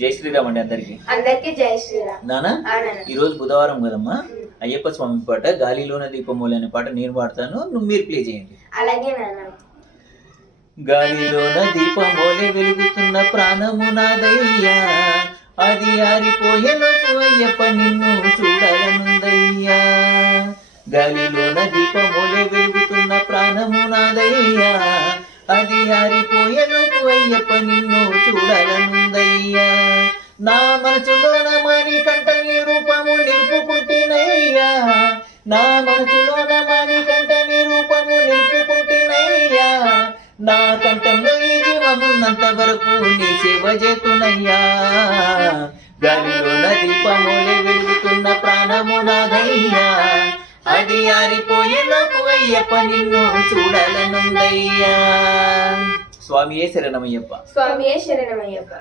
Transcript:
జై శ్రీరామ్ అండి అందరికి. అందరికి జై శ్రీరామ్. నానా ఈ రోజు బుధవారం కదమ్మా, అయ్యప్ప స్వామి పాట గాలిలోన దీపమూలి అనే పాట నేను పాడతాను, మీరు ప్లే చేయండి. అలాగే నాన్న. గాలిలోన దీపమూలి వెలుగుతున్న ప్రాణము నాదయ్యా, అది ఆరిపోయేలోపు అయ్యప్ప నిన్ను చూడాలనుందయ్యా. గాలిలోన దీపమూలి వెలుగుతున్న ప్రాణము నాదయ్యా, అది ఆరిపోయేలోపు అయ్యప్ప నిన్ను చూడాలనుందయ్యా. నా మనసులోన మాణికంఠ నీ రూపము నిలుపుకుంటేనయ్యా, నా మనసులోన మాణికంఠ నీ రూపము నిలుపుకుంటేనయ్యా. నా కంఠంలో ఈ జీవమున్నంత వరకు నీ సేవ చేతునయ్యా. గాలిలోన దీపమూలే వెలుగుతున్న ప్రాణము నాదయ్యా, అది ఆరిపోయేలోపు అయ్యప్ప నిన్ను చూడాలనుందయ్యా. స్వామియే శరణమయ్యప్ప. స్వామియే శరణమయ్యప్ప.